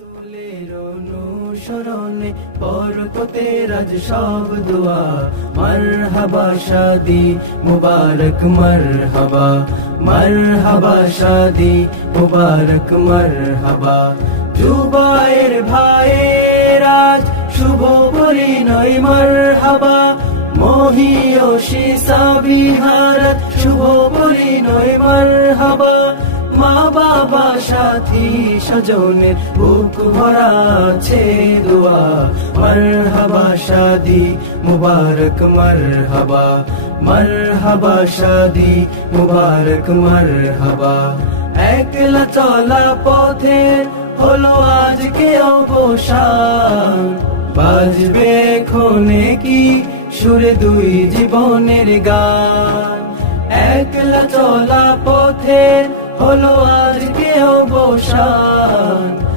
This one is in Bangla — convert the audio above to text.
রাসূলের অনুসরণে বরকতের আজ সব দোয়া মারহাবা শাদি মুবারক মারহাবা মারহাবা শাদি মুবারক মারহাবা জুবায়ের ভাইয়ের আজ শুভ পরিণয় মারহাবা মহিয়সী সাবিহারাত শুভ পরিণয় মারহাবা মা বাবা সাথী স্বজনের বুক ভরা আছে দোয়া মারহাবা শাদি মুবারক মারহাবা মারহাবা শাদি মুবারক মারহাবা একলা চলা পথে হলো আজকে অবসান বাজবে ক্ষণে কি সুরে দুই জীবনের গান একলা চলা পথে হলো আজকে অবসান